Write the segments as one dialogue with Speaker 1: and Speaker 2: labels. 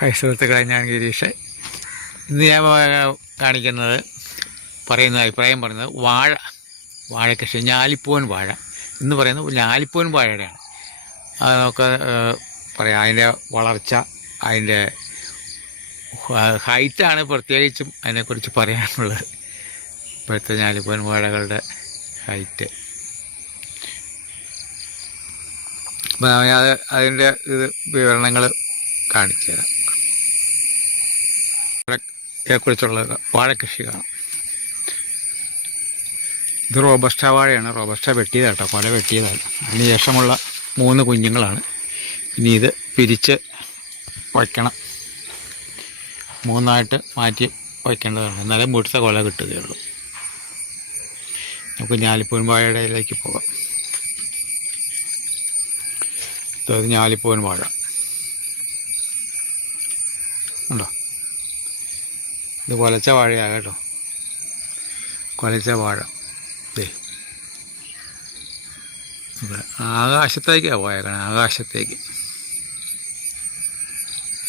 Speaker 1: Hi സുഹൃത്തുക്കളെ ഞാൻ ഗിരീഷ്. ഇന്ന് ഞാൻ കാണിക്കുന്നത് പറയുന്ന അഭിപ്രായം പറയുന്നത് വാഴ വാഴ കൃഷി ഞാലിപ്പൂവൻ വാഴ. എന്ന് പറയുന്നത് ഞാലിപ്പൂവൻ വാഴയുടെയാണ്. അത് നമുക്ക് പറയാം. അതിന്റെ വളർച്ച അതിന്റെ ഹൈറ്റാണ് പ്രത്യേകിച്ചും അതിനെക്കുറിച്ച് പറയാനുള്ളത്. ഇപ്പോഴത്തെ ഞാലിപ്പൂവൻ വാഴകളുടെ ഹൈറ്റ്. അപ്പം ഞാൻ അതിന്റെ ഇത് വിവരണങ്ങൾ കാണിച്ചു തരാം. വാഴയെക്കുറിച്ചുള്ള വാഴക്കൃഷി കാണാം. ഇത് റോബസ്റ്റ വാഴയാണ്. റോബസ്റ്റ വെട്ടിയതാണ് കേട്ടോ കൊല വെട്ടിയതാണ്. അതിന് ശേഷമുള്ള മൂന്ന് കുഞ്ഞുങ്ങളാണ്. ഇനി ഇത് പിരിച്ച് വയ്ക്കണം. മൂന്നായിട്ട് മാറ്റി വയ്ക്കേണ്ടതാണ്. എന്നാലേ മുഴുത്ത കൊല കിട്ടുകയുള്ളൂ. നമുക്ക് ഞാലിപ്പൂൻ വാഴയുടെ ഇതിലേക്ക് പോകാം. ഇത് ഞാലിപ്പൂൻ വാഴ. ഇത് കൊലച്ച വാഴയാണ് കേട്ടോ. കൊലച്ച വാഴ. ദേ. ആകാശത്തേക്കാണ് പോയേക്കണേ ആകാശത്തേക്ക്.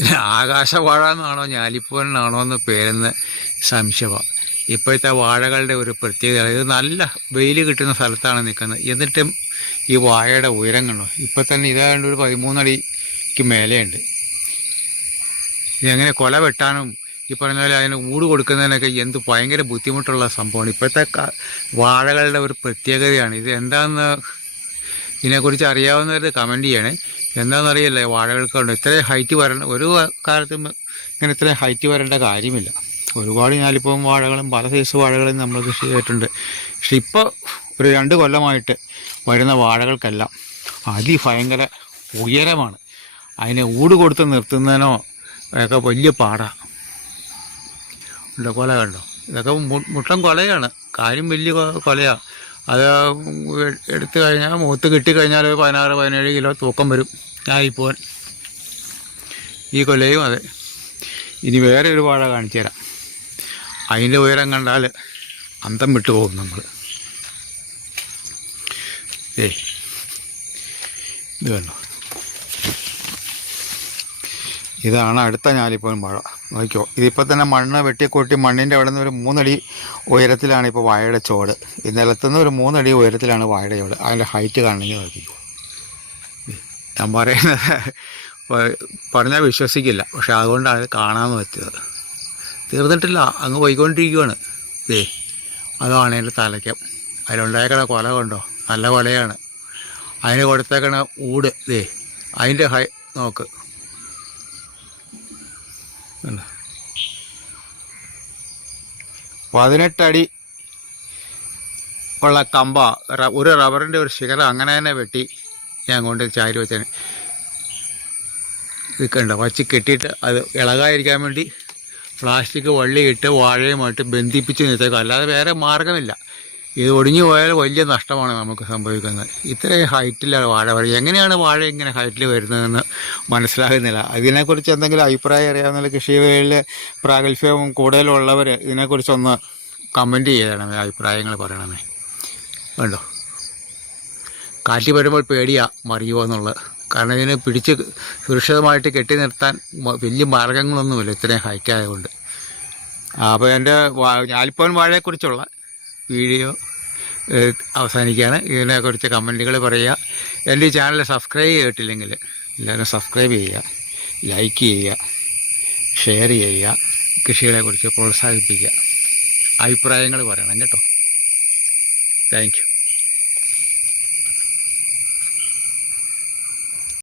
Speaker 1: ആകാശ ആകാശവാഴ എന്നാണോ ഞാലിപ്പൂവനാണോ എന്ന് പേരെന്ന് സംശയമാണ് ഇപ്പോഴത്തെ വാഴകളുടെ ഒരു പ്രത്യേകത ഇത് നല്ല വെയിൽ കിട്ടുന്ന സ്ഥലത്താണ് നിൽക്കുന്നത്. എന്നിട്ടും ഈ വാഴയുടെ ഉയരം കണ്ടോ? ഇപ്പം തന്നെ ഇതാണ്ട് ഒരു പതിമൂന്നടിക്ക് മേലെയുണ്ട്. ഇതെങ്ങനെ കൊല വെട്ടാനും ഈ പറഞ്ഞ പോലെ അതിന് ഊട് കൊടുക്കുന്നതിനൊക്കെ എന്ത് ഭയങ്കര ബുദ്ധിമുട്ടുള്ള സംഭവമാണ്. ഇപ്പോഴത്തെ വാഴകളുടെ ഒരു പ്രത്യേകതയാണ്. ഇത് എന്താണെന്ന് ഇതിനെക്കുറിച്ച് അറിയാവുന്നവർ കമന്റ് ചെയ്യണേ. എന്താണെന്നറിയില്ല വാഴകൾക്കുണ്ട്. ഇത്രയും ഹൈറ്റ് വരേണ്ട ഒരു കാലത്തും ഇങ്ങനെ ഇത്രയും ഹൈറ്റ് വരേണ്ട കാര്യമില്ല. ഒരുപാട് ഞാലിപ്പം വാഴകളും പല സൈസ് വാഴകളും നമ്മൾ കൃഷി ചെയ്തിട്ടുണ്ട്. പക്ഷെ ഇപ്പോൾ ഒരു രണ്ട് കൊല്ലമായിട്ട് വരുന്ന വാഴകൾക്കെല്ലാം അതിഭയങ്കര ഉയരമാണ്. അതിനെ ഊട് കൊടുത്ത് നിർത്തുന്നതിനോ ഒക്കെ വലിയ പാടാണ് ഉണ്ട് കൊല കണ്ടോ? ഇതൊക്കെ മുട്ടൻ കൊലയാണ്. കാര്യം വലിയ കൊലയാണ് അത് എടുത്തു കഴിഞ്ഞാൽ മുഖത്ത് കിട്ടിക്കഴിഞ്ഞാൽ ഒരു പതിനാറ് പതിനേഴ് കിലോ തൂക്കം വരും. ഞാനിപ്പോൾ ഈ കൊലയും അതെ. ഇനി വേറെ ഒരു വാഴ കാണിച്ചു തരാം. അതിന്റെ ഉയരം കണ്ടാൽ അന്തം വിട്ടു പോകും നമ്മൾ ഏയ് ഇത് കണ്ടോ? ഇതാണ് അടുത്ത ഞാലിപ്പോൻ വാഴ നോക്കിയോ ഇതിപ്പോൾ തന്നെ മണ്ണ് വെട്ടിക്കൂട്ടി മണ്ണിന്റെ അവിടെ നിന്ന് ഒരു മൂന്നടി ഉയരത്തിലാണ് ഇപ്പോൾ വാഴയുടെ ചോട്. ഈ നിലത്തുനിന്ന് ഒരു മൂന്നടി ഉയരത്തിലാണ് വാഴയുടെ ചോട്. അതിന്റെ ഹൈറ്റ് കാണണമെങ്കിൽ നോക്കിക്കോ. ഞാൻ പറയുന്നത് പറഞ്ഞാൽ വിശ്വസിക്കില്ല പക്ഷെ അതുകൊണ്ടാണ് കാണാമെന്ന് പറ്റിയത്. തീർന്നിട്ടില്ല അങ്ങ് പോയിക്കൊണ്ടിരിക്കുകയാണ് ഏ അതാണ് എന്റെ തലയ്ക്കം. അതിലുണ്ടായേക്കണ കൊല കൊണ്ടോ? നല്ല കൊലയാണ്. അതിന് കൊടുത്തേക്കണ ഊട് ഏ അതിന്റെ ഹൈ നോക്ക്? പതിനെട്ടടി ഉള്ള കമ്പ ഒരു റബ്ബറിന്റെ ഒരു ശിഖരം അങ്ങനെ തന്നെ വെട്ടി ഞാൻ കൊണ്ട് ചാരി വെച്ചാൽ നിൽക്കണ്ട വച്ച് കെട്ടിയിട്ട് അത് ഇളകാതിരിക്കാൻ വേണ്ടി പ്ലാസ്റ്റിക് വള്ളി ഇട്ട് വാഴയുമായിട്ട് ബന്ധിപ്പിച്ച് നിർത്തേക്കും അല്ലാതെ വേറെ മാർഗമില്ല ഇത് ഒടിഞ്ഞു പോയാൽ വലിയ നഷ്ടമാണ് നമുക്ക് സംഭവിക്കുന്നത്. ഇത്രയും ഹൈറ്റിലാണ് വാഴ വരുന്നത് എങ്ങനെയാണ് വാഴ ഇങ്ങനെ ഹൈറ്റിൽ വരുന്നതെന്ന് മനസ്സിലാകുന്നില്ല. ഇതിനെക്കുറിച്ച് എന്തെങ്കിലും അഭിപ്രായം അറിയാവുന്ന കൃഷിയിൽ പ്രാഗൽഭ്യവും കൂടുതലുള്ളവർ ഇതിനെക്കുറിച്ചൊന്ന് കമന്റ് ചെയ്യണമേ അഭിപ്രായങ്ങൾ പറയണമേ. വേണ്ടോ കാറ്റ് വരുമ്പോൾ പേടിയാ മറിയുമോ എന്നുള്ളത്. കാരണം ഇതിനെ പിടിച്ച് സുരക്ഷിതമായിട്ട് കെട്ടി നിർത്താൻ വലിയ മാർഗങ്ങളൊന്നുമില്ല ഇത്രയും ഹൈറ്റ് ആയതുകൊണ്ട് അപ്പോൾ എന്റെ ഞാലിപ്പോൻ വാഴയെക്കുറിച്ചുള്ള വീഡിയോ അവസാനിക്കുകയാണ് ഇതിനെക്കുറിച്ച് കമന്റുകൾ പറയുക എന്റെ ഈ ചാനൽ സബ്സ്ക്രൈബ് ചെയ്തിട്ടില്ലെങ്കിൽ എല്ലാവരും സബ്സ്ക്രൈബ് ചെയ്യുക ലൈക്ക് ചെയ്യുക ഷെയർ ചെയ്യുക കൃഷികളെക്കുറിച്ച് പ്രോത്സാഹിപ്പിക്കുക. അഭിപ്രായങ്ങൾ പറയണം കേട്ടോ. താങ്ക്